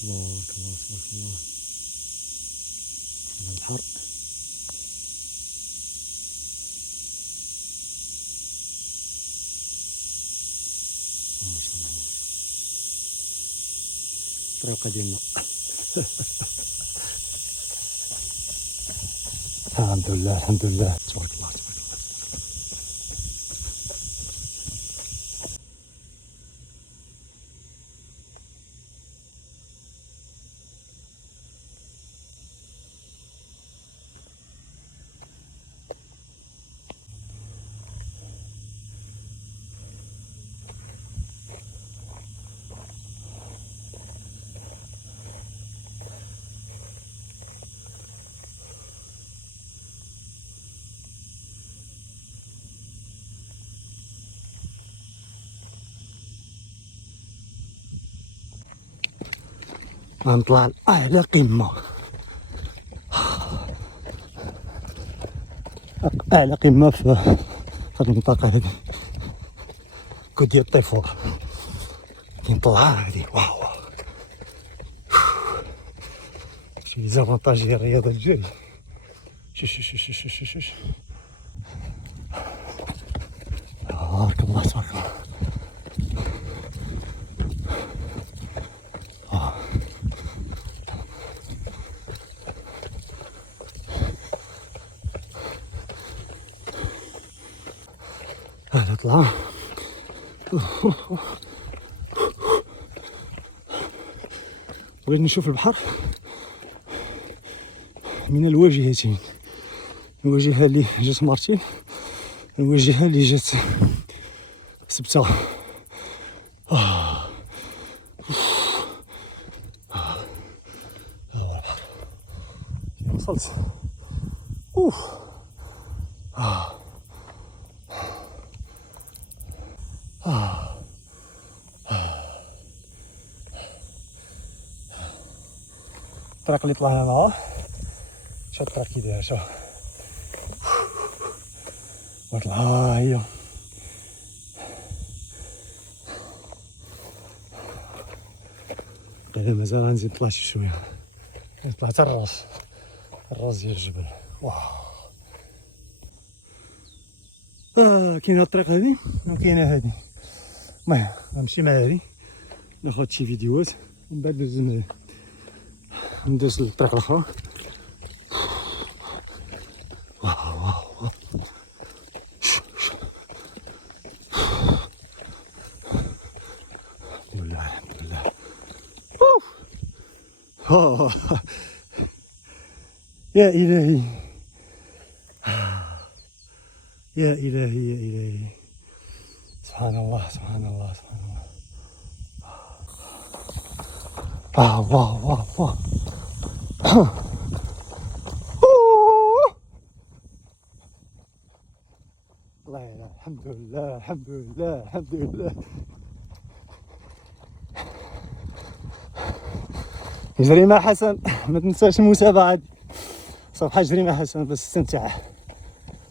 تبارك الله تبارك الله. على البحر. ما شاء الله الطريقة ديالنا. الحمد لله الحمد لله تبارك الله تبارك الله. غنطلع لأعلى قمة، أعلى قمة في هاد المنطقة هادي، كود ديال الطيفور. كنطلع هادي واو، شي زافونتاج ديال الرياضة الجري. شوف تبارك الله تبارك الله. هذا طلع بغيت نشوف البحر من الواجهتين، الواجهة اللي جات مرتين، الواجهة اللي جات سبتة. هذا هو البحر. وصلت. الطريق اللي طلعنا معاه، شوف الطريق كي دايره، شوف وطلع. ها هي دابا مازال غنزيد نطلع شي شويه، نطلع حتى الراس ديال الجبل. واه كاينه الطريق هادي وكاينه هادي. المهم غنمشي مع هادي، ناخد شي فيديوهات ومن بعد ندوز للطريق الاخرى. واو الحمد لله الحمد لله. يا إلهي يا إلهي يا إلهي، سبحان الله سبحان الله سبحان الله. واو الله يلا. الحمد لله الحمد لله الحمد لله. جري مع حسن، ما تنساش المتابعة دي، صفحة جري مع حسن باش تستمتع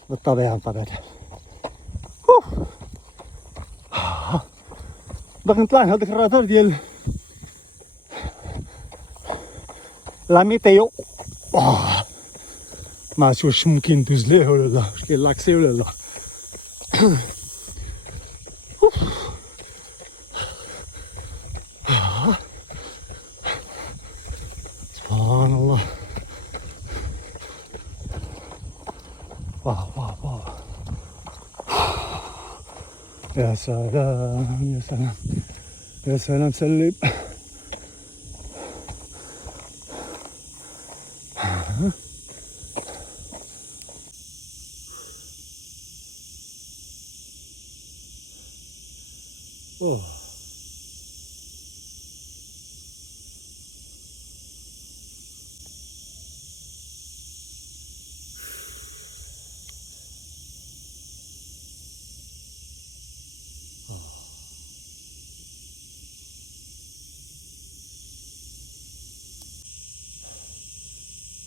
بالطبيعة بطبيعة الحال. باغي نطلع لهاداك الرادار ديال لا ميتيو، ما عرفتش واش ممكن ندوز ليه ولا لا، واش كاين لاكسي ولا لا. سبحان الله. واو يا سلام يا سلام يا سلام. سلم.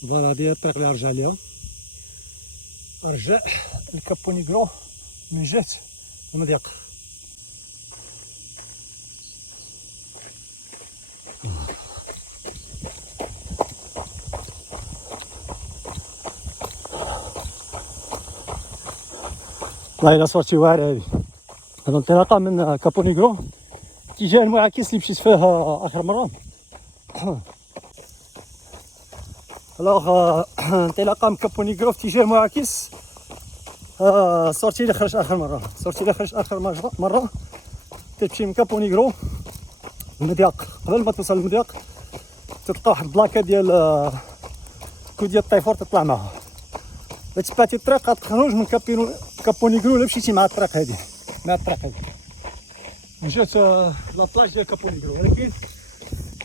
فوالا هادي هي الطريق اللي رجع ليها، رجع لكابو نيغرو من جهة المضيق. والله إلا صورتي واعرة هادي. هذا انطلاقا من كابونيغرو اتجاه المعاكس اللي مشيت فيه آخر مرة. الوغ انطلاقا من كابونيغرو في اتجاه المعاكس. الصورتي اللي خرجت آخر مرة تمشي من كابونيغرو المضياق. قبل ما توصل للمضياق تلقى واحد البلاكة ديال كودية الطيفور تطلع معها. إلا تبعتي الطريق غتخرج من كابونيغرو إلا مشيتي مع الطريق هادي من جهة لاطلاج ديال كابونيغرو. ولكن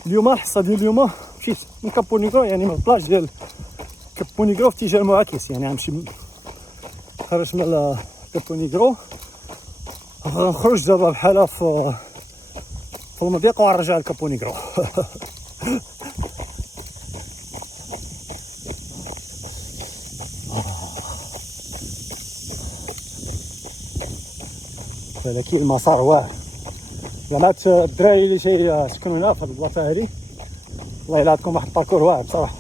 اليوم الحصة ديال اليوم مشيت من كابونيغرو، يعني من البلاج ديال كابونيغرو في اتجاه المعاكس، يعني غنمشي خرج من كابونيغرو نخرج دابا بحالها في المضيق وغنرجع لكابونيغرو. ولكن المسار واعر. بنات الدراري اللي تيسكنوا هنا في هاد البلاصه هادي الله يلا عندكم واحد الباركور واعر بصراحه.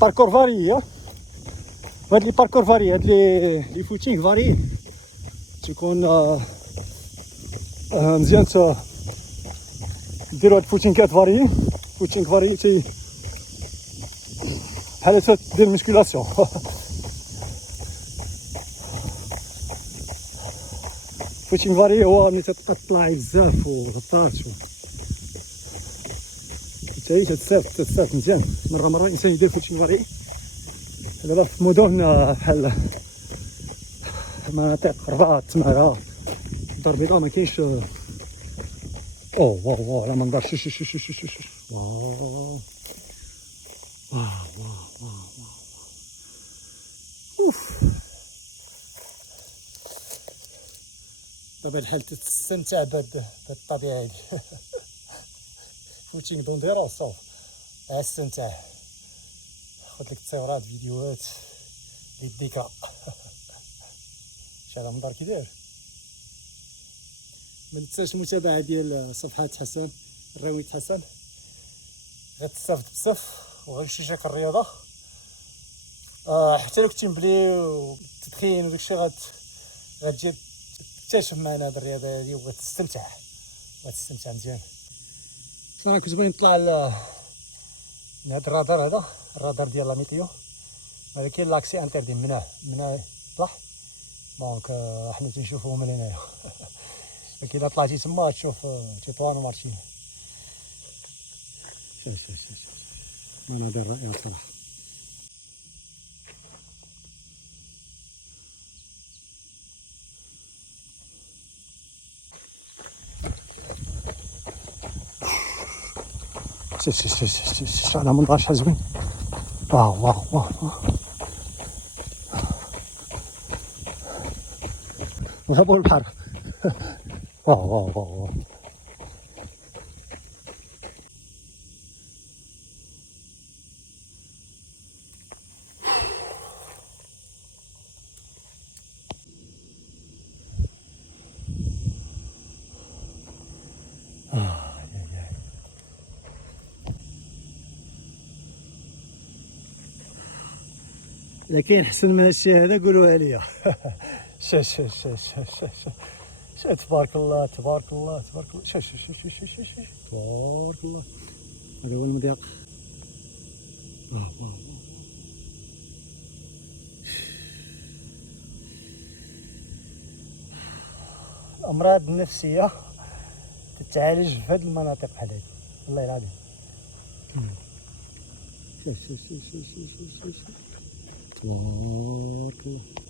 باركور فاري، هاد لي باركور فاري، هاد لي فوتينغ فاري تيكون مزيان ديروا هاد الفوتينغات فاري. فوتينغ فاري تي بحال دير ميسكولاسيون. فوتينغ فاري هو ملي تبقى تطلعي بزاف وغطات حتى تستافد مزيان. مرة الانسان يدير فوتينغ فاري. دابا في مدن بحال مناطق رباط تمارا الدار البيضاء ما كاينش. واو على منظر. شوف واو اوف. بطبيعة الحال تستمتع بهاد الطبيعة هادي. فوتينغ دونديرا صافي استمتع، خذ لك تصويرات فيديوهات للذكرى. شحال منظر كي داير. ما تنساش المتابعة ديال صفحة حسن الراوي حسن، غتستافد بزاف وغيشجعك الرياضة. حتى لو كنتي مبلي والتدخين وداكشي غتجي تكتشف معنا هاد الرياضة هادي وغتستمتع مزيان. انا كنت باغي نطلع من هاد الرادار، هذا الرادار ديال لا ميتيو، ولكن لاكسي انتردي من هنا طلع. دونك حنا تنشوفوه من هنايا. ولكن الا طلعتي تما تشوف تيطوان مارشي. شوف مناظر رائعة صراحة. شوف على منظر شحال زوين. واو وهبوا البحر. واو لكن حسن من هادشي هذا قولوها ليا. شوف تبارك الله تبارك الله. شوف تبارك الله. هذا هو المضيق. واو الأمراض النفسية تتعالج في هذه المناطق بحال هذه. والله العظيم. شوف تبارك الله.